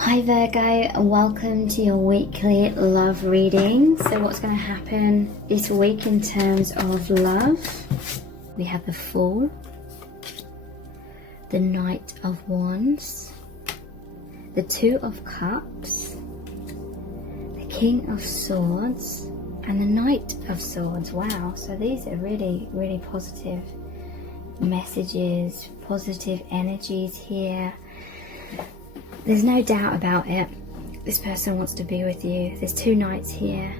Hi Virgo, and welcome to your weekly love reading. So what's going to happen this week in terms of love? We have the Fool, the Knight of Wands, the Two of Cups, the King of Swords, and the Knight of Swords. Wow, so these are really positive messages, positive energies here. There's no doubt about it. This person wants to be with you. There's two knights here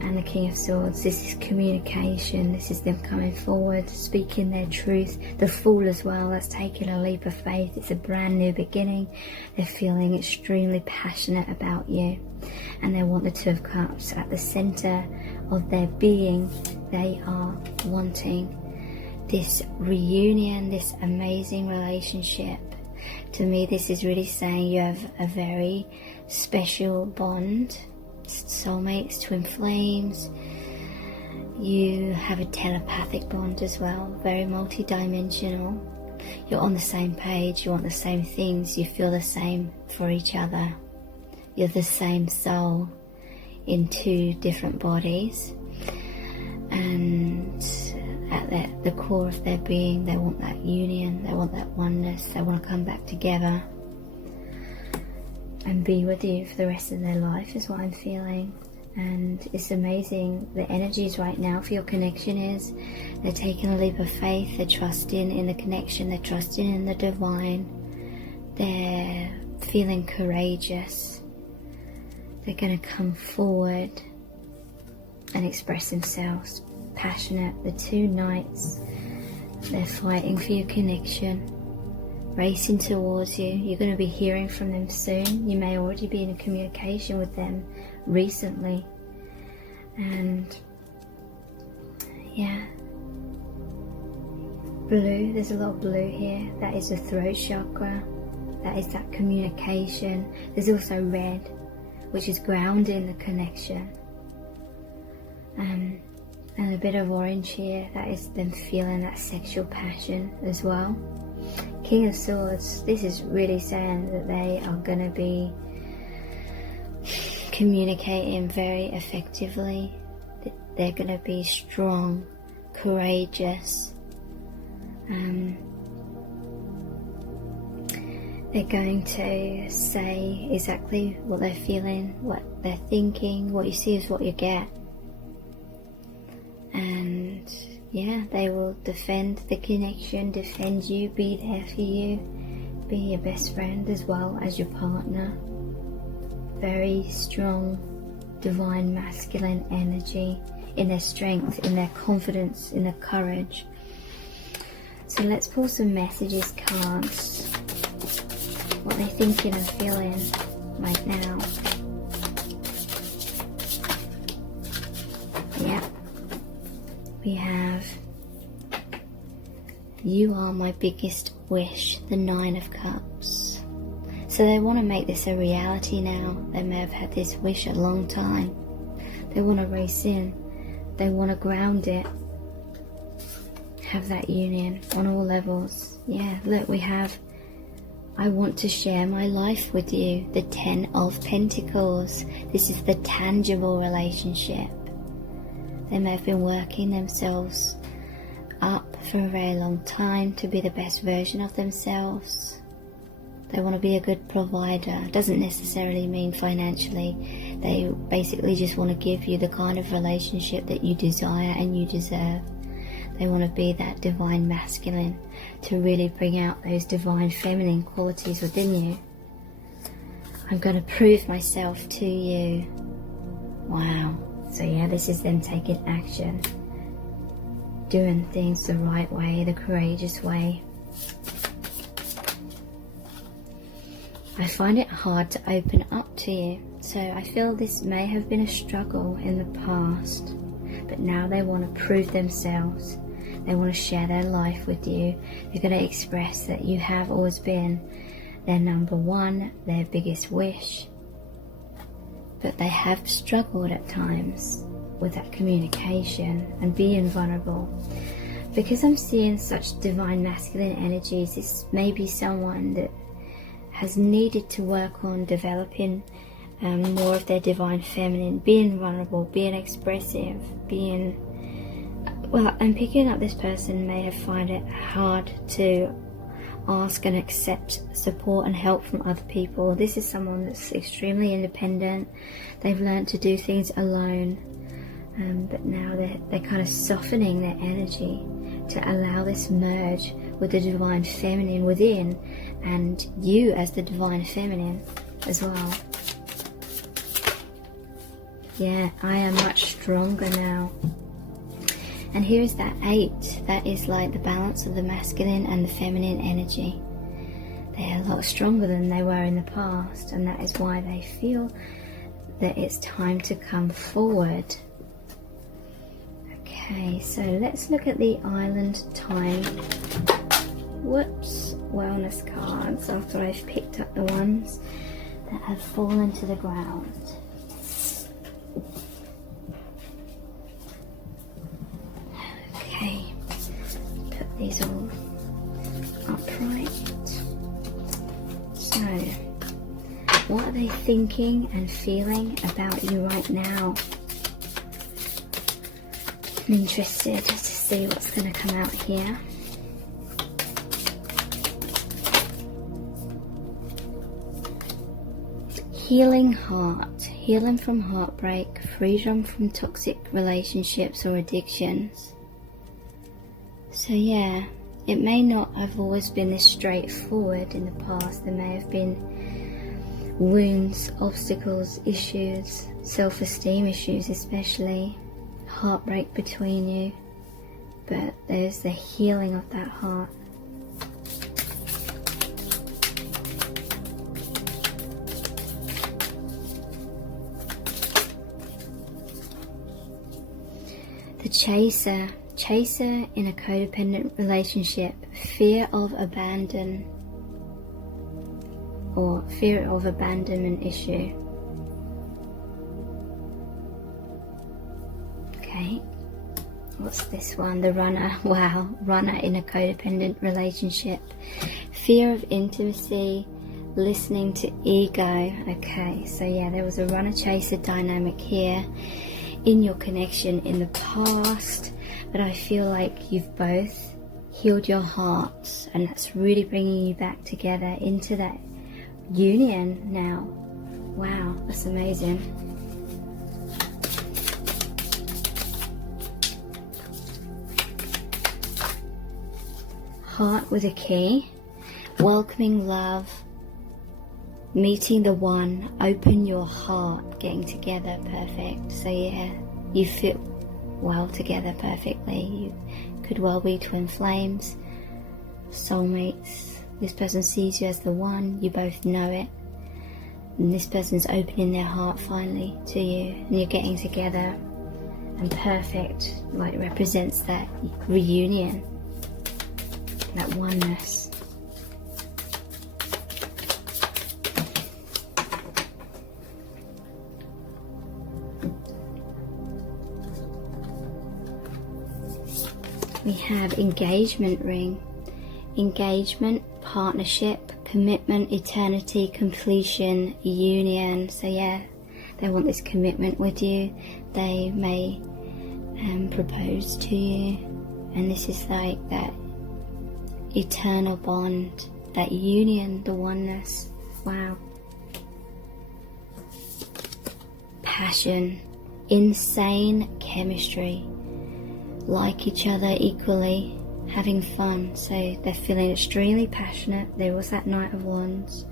and the King of Swords. This is communication. This is them coming forward, speaking their truth. The Fool as well, that's taking a leap of faith. It's a brand new beginning. They're feeling extremely passionate about you. And they want the Two of Cups at the center of their being. They are wanting this reunion, this amazing relationship. To me, this is really saying you have a very special bond, soulmates, twin flames. You have a telepathic bond as well, very multi-dimensional. You're on the same page, you want the same things, you feel the same for each other. You're the same soul in two different bodies. And at the core of their being, they want that union, they want that oneness, they want to come back together and be with you for the rest of their life is what I'm feeling. And it's amazing the energies right now for your connection is they're taking a leap of faith, they're trusting in the connection, they're trusting in the divine, they're feeling courageous, they're going to come forward and express themselves. Passionate. The two knights, they're fighting for your connection, racing towards you. You're going to be hearing from them soon. You may already be in communication with them recently. And yeah, blue, there's a lot of blue here. That is the throat chakra, that is that communication. There's also red, which is grounding the connection. And a bit of orange here, that is them feeling that sexual passion as well. King of Swords, this is really saying that they are going to be communicating very effectively. They're going to be strong, courageous. They're going to say exactly what they're feeling, what they're thinking. What you see is what you get. And yeah, they will defend the connection, defend you, be there for you, be your best friend as well as your partner. Very strong, divine masculine energy in their strength, in their confidence, in their courage. So let's pull some messages cards, what they're thinking and feeling right now. Yeah. We have, you are my biggest wish, the Nine of Cups. So they want to make this a reality now. They may have had this wish a long time. They want to race in. They want to ground it. Have that union on all levels. Yeah, look, we have, I want to share my life with you. The Ten of Pentacles. This is the tangible relationship. They may have been working themselves up for a very long time to be the best version of themselves. They want to be a good provider. Doesn't necessarily mean financially. They basically just want to give you the kind of relationship that you desire and you deserve. They want to be that divine masculine to really bring out those divine feminine qualities within you. I'm going to prove myself to you. Wow. So yeah, this is them taking action, doing things the right way, the courageous way. I find it hard to open up to you. So I feel this may have been a struggle in the past, but now they want to prove themselves. They want to share their life with you. They're going to express that you have always been their number one, their biggest wish. But they have struggled at times with that communication and being vulnerable. Because I'm seeing such divine masculine energies, this may be someone that has needed to work on developing more of their divine feminine, being vulnerable, being expressive, being, well, I'm picking up this person may have found it hard to ask and accept support and help from other people. This is someone that's extremely independent. They've learned to do things alone, but now they're kind of softening their energy to allow this merge with the divine feminine within, and you as the divine feminine as well. Yeah, I am much stronger now. And here is that 8. That is like the balance of the masculine and the feminine energy. They're a lot stronger than they were in the past, and that is why they feel that it's time to come forward. Okay, so let's look at the island time. Whoops, wellness cards after I've picked up the ones that have fallen to the ground. Okay, put these all upright. So, what are they thinking and feeling about you right now? I'm interested to see what's going to come out here. Healing heart, healing from heartbreak, freedom from toxic relationships or addictions. So yeah, it may not have always been this straightforward in the past. There may have been wounds, obstacles, issues, self-esteem issues especially, heartbreak between you, but there's the healing of that heart. The chaser in a codependent relationship, fear of abandonment or fear of abandonment issue. Okay, what's this one? The runner. Wow, runner in a codependent relationship, fear of intimacy, listening to ego. Okay, so yeah, there was a runner chaser dynamic here in your connection in the past, but I feel like you've both healed your hearts, and that's really bringing you back together into that union now. Wow, that's amazing. Heart with a key, welcoming love, meeting the one, open your heart, getting together, perfect. So yeah, you fit well together perfectly. You could well be twin flames, soulmates. This person sees you as the one, you both know it, and this person's opening their heart finally to you, and you're getting together, and perfect, like, represents that reunion, that oneness. We have engagement ring, engagement, partnership, commitment, eternity, completion, union. So yeah, they want this commitment with you. They may propose to you, and this is like that eternal bond, that union, the oneness. Wow. Passion, insane chemistry, like each other equally, having fun. So they're feeling extremely passionate. There was that Knight of Wands.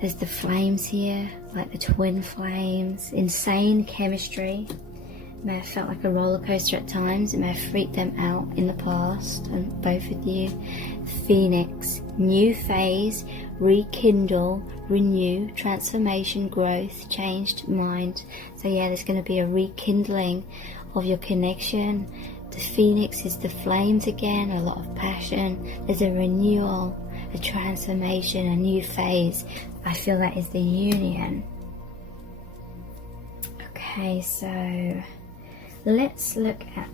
There's the flames here, like the twin flames. Insane chemistry. It may have felt like a roller coaster at times. It may have freaked them out in the past, and both of you. Phoenix, new phase, rekindle, renew, transformation, growth, changed mind. So yeah, there's going to be a rekindling of your connection. The phoenix is the flames again, a lot of passion. There's a renewal, a transformation, a new phase. I feel that is the union. Okay, so let's look at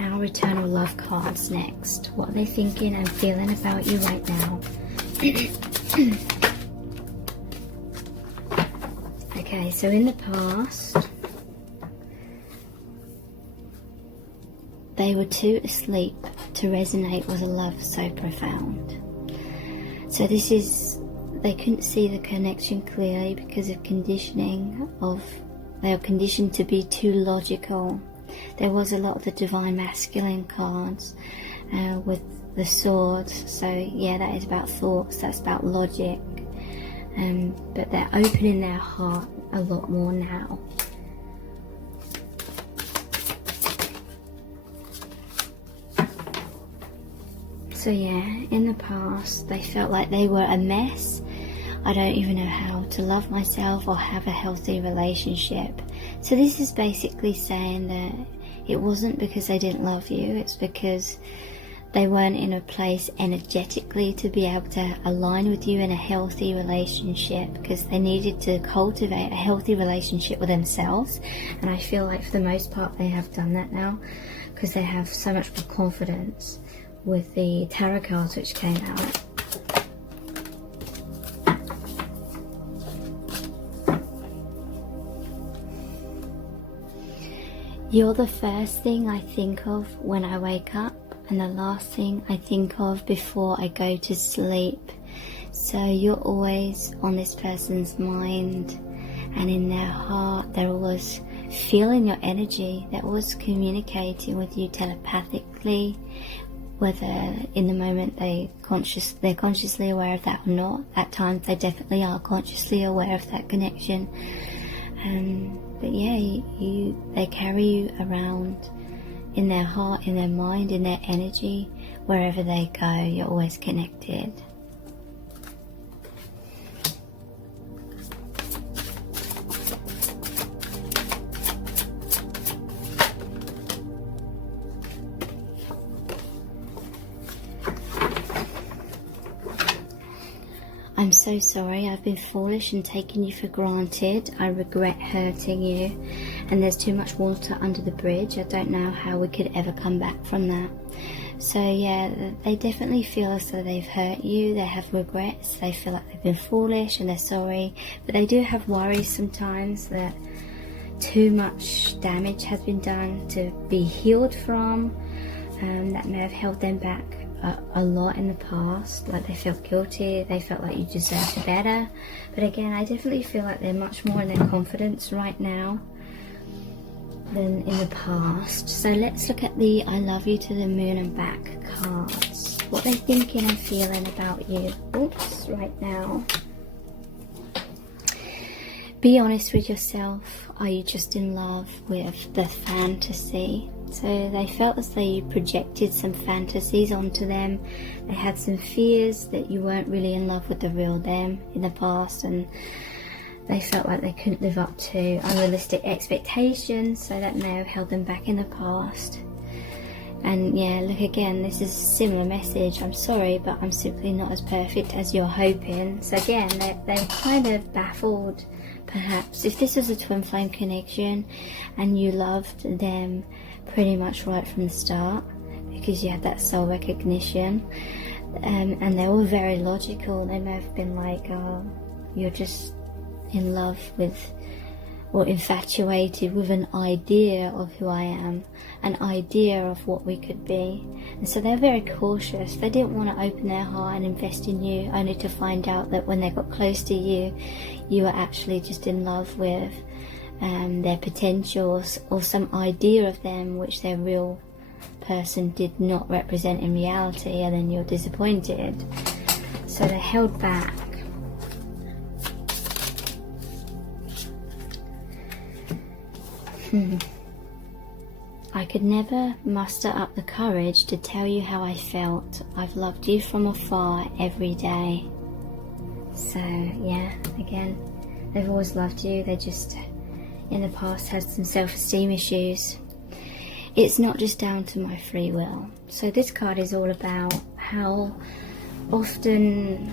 our eternal love cards next. What are they thinking and feeling about you right now? Okay, so in the past, they were too asleep to resonate with a love so profound. So this is, they couldn't see the connection clearly because of conditioning of, they were conditioned to be too logical. There was a lot of the divine masculine cards with the swords. So yeah, that is about thoughts, that's about logic. But they're opening their heart a lot more now. So yeah, in the past they felt like they were a mess. I don't even know how to love myself or have a healthy relationship. So this is basically saying that it wasn't because they didn't love you, it's because they weren't in a place energetically to be able to align with you in a healthy relationship, because they needed to cultivate a healthy relationship with themselves. And I feel like for the most part they have done that now, because they have so much more confidence with the tarot cards which came out. You're the first thing I think of when I wake up, and the last thing I think of before I go to sleep. So you're always on this person's mind and in their heart. They're always feeling your energy. They're always communicating with you telepathically, whether in the moment they're consciously aware of that or not. At times they definitely are consciously aware of that connection. But yeah, they carry you around in their heart, in their mind, in their energy. Wherever they go, you're always connected. I'm so sorry, I've been foolish and taken you for granted. I regret hurting you, and there's too much water under the bridge. I don't know how we could ever come back from that. So yeah, they definitely feel as though they've hurt you. They have regrets, they feel like they've been foolish and they're sorry, but they do have worries sometimes that too much damage has been done to be healed from. That may have held them back a lot in the past. Like they felt guilty, they felt like you deserved better. But again, I definitely feel like they're much more in their confidence right now than in the past. So let's look at the I love you to the moon and back cards. What they're thinking and feeling about you. Oops, right now. Be honest with yourself. Are you just in love with the fantasy? So they felt as though you projected some fantasies onto them. They had some fears that you weren't really in love with the real them in the past, and they felt like they couldn't live up to unrealistic expectations, so that may have held them back in the past. And yeah, look again, this is a similar message. I'm sorry, but I'm simply not as perfect as you're hoping. So again, they're kind of baffled. Perhaps if this was a twin flame connection and you loved them pretty much right from the start, because you had that soul recognition, and they were very logical, they may have been like, oh, you're just in love with or infatuated with an idea of who I am, an idea of what we could be. And so they're very cautious. They didn't want to open their heart and invest in you, only to find out that when they got close to you, you were actually just in love with their potentials or some idea of them which their real person did not represent in reality, and then you're disappointed. So they held back. I could never muster up the courage to tell you how I felt. I've loved you from afar every day. So yeah, again, they've always loved you. They just in the past had some self-esteem issues. It's not just down to my free will. So this card is all about how often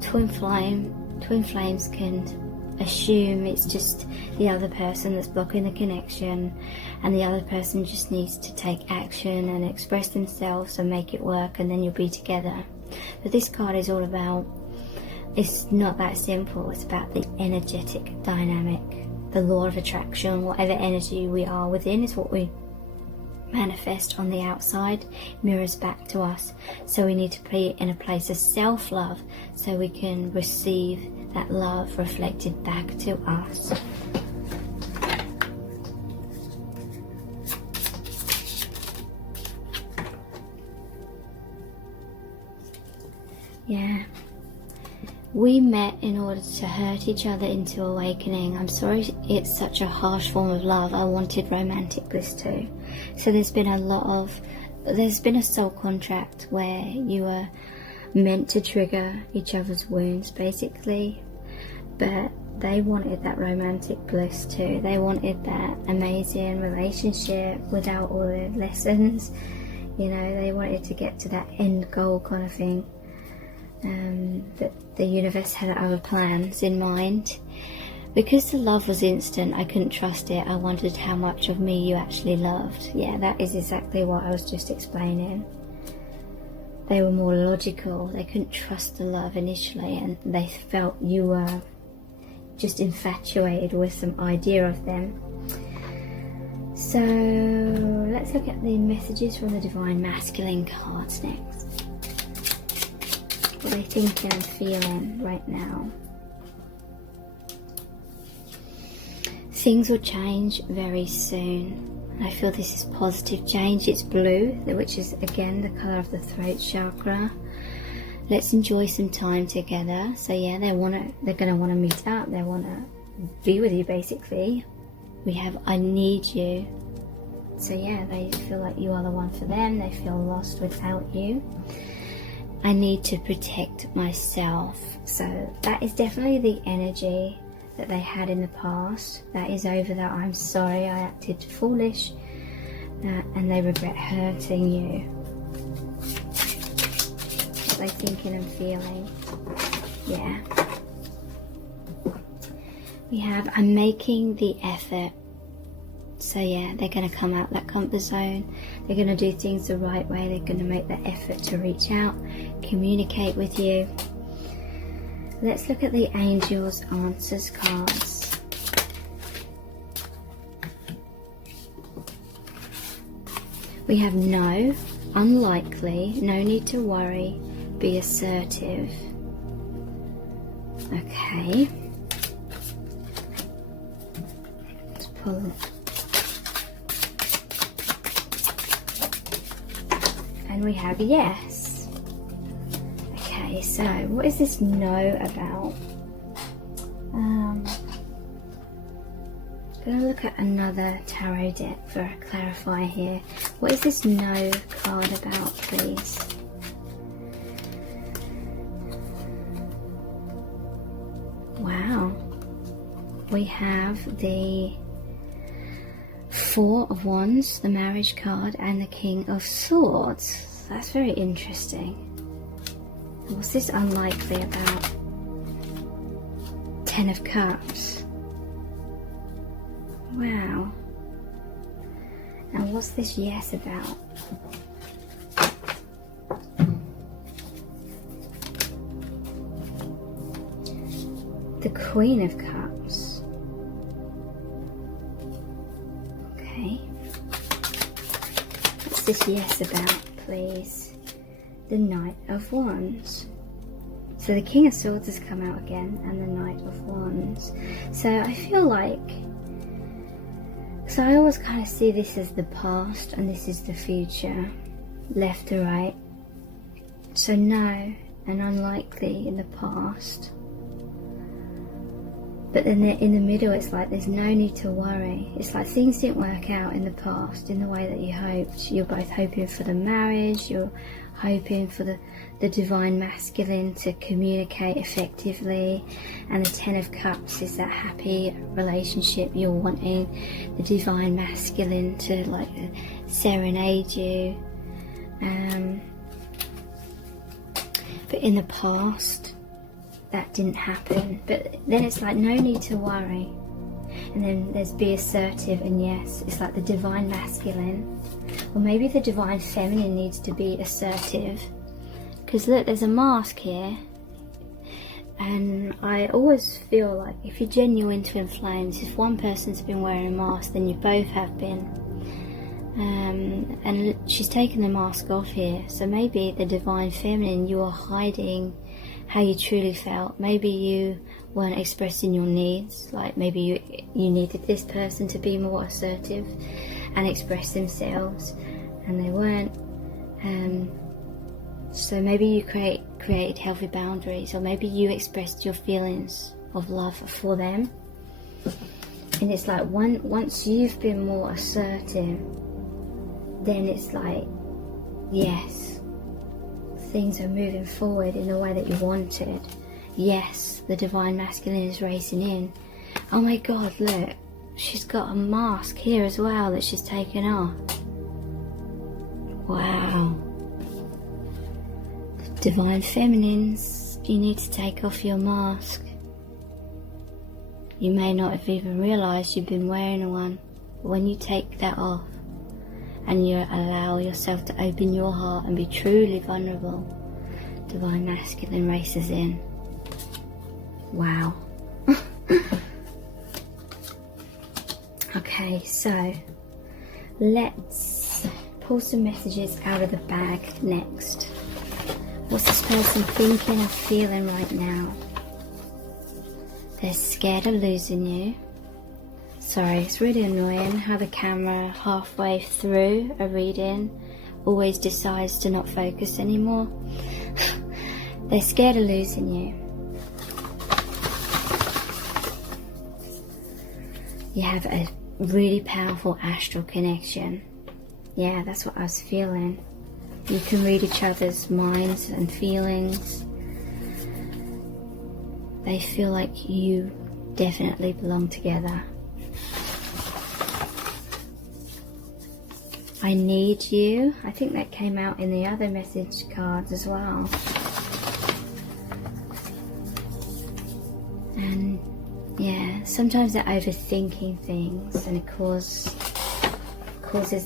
twin flames can assume it's just the other person that's blocking the connection, and the other person just needs to take action and express themselves and make it work, and then you'll be together. But this card is all about it's not that simple. It's about the energetic dynamic, the law of attraction. Whatever energy we are within is what we manifest on the outside, mirrors back to us. So we need to be in a place of self-love so we can receive that love reflected back to us. Yeah. We met in order to hurt each other into awakening. I'm sorry it's such a harsh form of love. I wanted romantic bliss too. So there's been a soul contract where you were meant to trigger each other's wounds basically. But they wanted that romantic bliss too. They wanted that amazing relationship without all the lessons. You know, they wanted to get to that end goal kind of thing. But the universe had other plans in mind. Because the love was instant, I couldn't trust it. I wondered how much of me you actually loved. Yeah, that is exactly what I was just explaining. They were more logical. They couldn't trust the love initially, and they felt you were just infatuated with some idea of them. So let's look at the messages from the Divine Masculine cards next. What are they thinking and feeling right now? Things will change very soon. I feel this is positive change. It's blue, which is again the colour of the throat chakra. Let's enjoy some time together. So yeah, they're gonna want to meet up. They want to be with you basically. We have I need you. So yeah, they feel like you are the one for them. They feel lost without you. I need to protect myself. So that is definitely the energy that they had in the past. That is over that I'm sorry I acted foolish, and they regret hurting you. What are they thinking and feeling? Yeah. We have I'm making the effort. So yeah, they're going to come out that comfort zone. They're going to do things the right way. They're going to make the effort to reach out, communicate with you. Let's look at the Angels Answers cards. We have no, unlikely, no need to worry, be assertive. Okay. Let's pull it. And we have yes. Okay, so what is this no about? Gonna look at another tarot deck for a clarifier here. What is this no card about, please? Wow. We have the Four of Wands, the Marriage card, and the King of Swords. That's very interesting. What's this unlikely about? Ten of Cups. Wow. And what's this yes about? The Queen of Cups. Okay. What's this yes about, please? The Knight of Wands. So the King of Swords has come out again, and the Knight of Wands. So I feel like, so I always kind of see this as the past and this is the future, left to right. So no and unlikely in the past. But then in the middle, it's like there's no need to worry. It's like things didn't work out in the past in the way that you hoped. You're both hoping for the marriage, you're hoping for the Divine Masculine to communicate effectively, and the Ten of Cups is that happy relationship you're wanting, the Divine Masculine to like serenade you. But in the past, that didn't happen. But then it's like no need to worry. And then there's be assertive and yes. It's like the Divine Masculine. Or maybe the Divine Feminine needs to be assertive. Because look, there's a mask here. And I always feel like if you're genuine twin flames, if one person's been wearing a mask, then you both have been. And she's taken the mask off here, so maybe the divine feminine, you are hiding how you truly felt. Maybe you weren't expressing your needs, like maybe you needed this person to be more assertive and express themselves, and they weren't. So maybe you created healthy boundaries, or maybe you expressed your feelings of love for them. And it's like once you've been more assertive, then it's like, yes, things are moving forward in the way that you wanted. Yes, the divine masculine is racing in. Oh my god, look, she's got a mask here as well that she's taken off. Wow. Divine feminines, you need to take off your mask. You may not have even realised you've been wearing one, but when you take that off and you allow yourself to open your heart and be truly vulnerable, divine masculine races in. Wow. Okay, so let's pull some messages out of the bag next. What's this person thinking or feeling right now? They're scared of losing you. Sorry, it's really annoying how the camera halfway through a reading always decides to not focus anymore. They're scared of losing you. You have a really powerful astral connection. Yeah, that's what I was feeling. You can read each other's minds and feelings. They feel like you definitely belong together. I need you. I think that came out in the other message cards as well. And yeah, sometimes they're overthinking things and it causes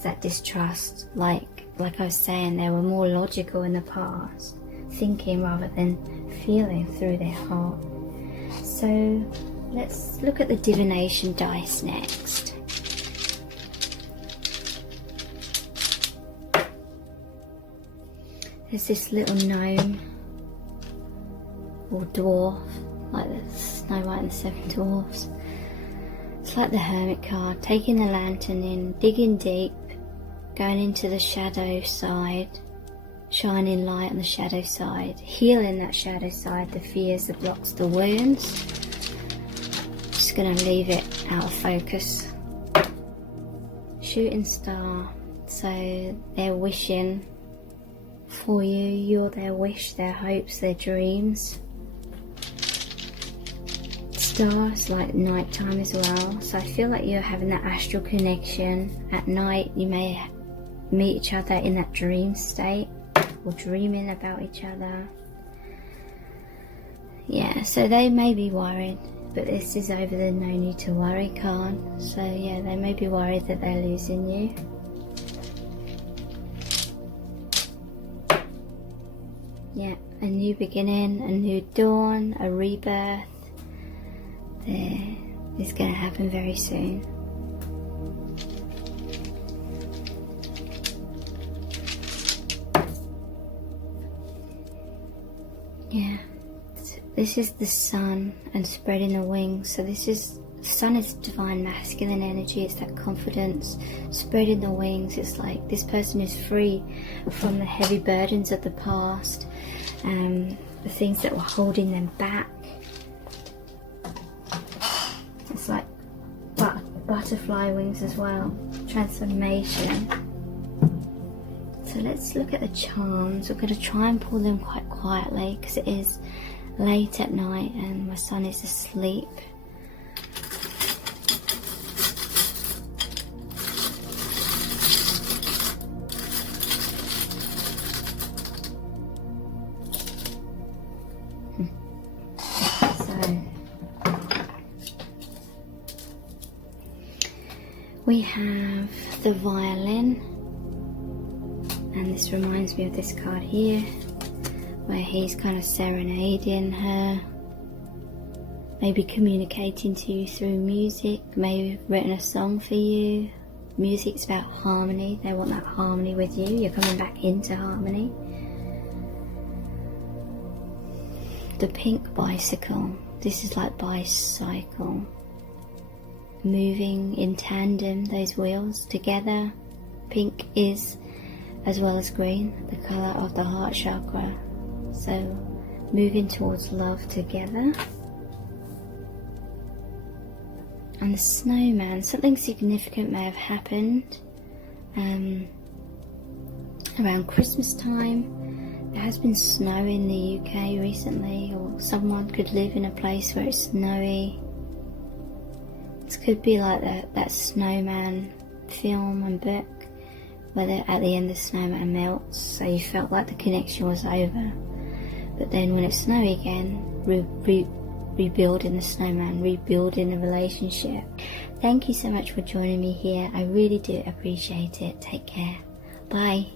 that distrust. Like I was saying, they were more logical in the past, thinking rather than feeling through their heart. So let's look at the divination dice next. There's this little gnome or dwarf, like the Snow White and the Seven Dwarfs. It's like the Hermit card, taking the lantern in, digging deep, going into the shadow side, shining light on the shadow side, healing that shadow side, the fears, the blocks, the wounds. Just going to leave it out of focus. Shooting star, so they're wishing for you, you're their wish, their hopes, their dreams. Stars, like nighttime as well, so I feel like you're having that astral connection. At night you may meet each other in that dream state or dreaming about each other. Yeah, so they may be worried, but this is over the no need to worry card. So yeah, they may be worried that they're losing you. Yeah, a new beginning, a new dawn, a rebirth. There is going to happen very soon. Yeah, this is the sun and spreading the wings. So this is, the sun is divine masculine energy. It's that confidence, spreading the wings. It's like this person is free from the heavy burdens of the past, the things that were holding them back. It's like butterfly wings as well, transformation. So let's look at the charms. We're going to try and pull them quite quietly because it is late at night and my son is asleep. We have the violin, and this reminds me of this card here, where he's kind of serenading her. maybe communicating to you through music, maybe have written a song for you. Music's about harmony. They want that harmony with you. You're coming back into harmony. The pink bicycle. This is like bicycle. Moving in tandem, those wheels together. Pink is, as well as green, the colour of the heart chakra. So moving towards love together. And the snowman, something significant may have happened around Christmas time. There has been snow in the UK recently, or someone could live in a place where it's snowy. This could be like that snowman film and book, where at the end the snowman melts, so you felt like the connection was over. But then when it's snowy again, rebuilding the snowman, rebuilding the relationship. Thank you so much for joining me here. I really do appreciate it. Take care. Bye.